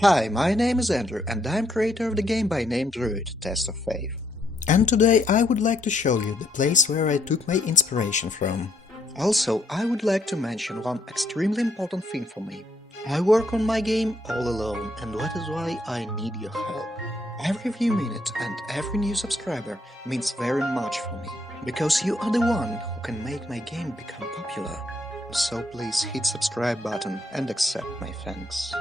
Hi, my name is Andrew and I'm creator of the game by name Druid, Test of Faith. And today I would like to show you the place where I took my inspiration from. Also, I would like to mention one extremely important thing for me. I work on my game all alone, and that is why I need your help. Every few minutes and every new subscriber means very much for me, because you are the one who can make my game become popular. So please hit subscribe button and accept my thanks.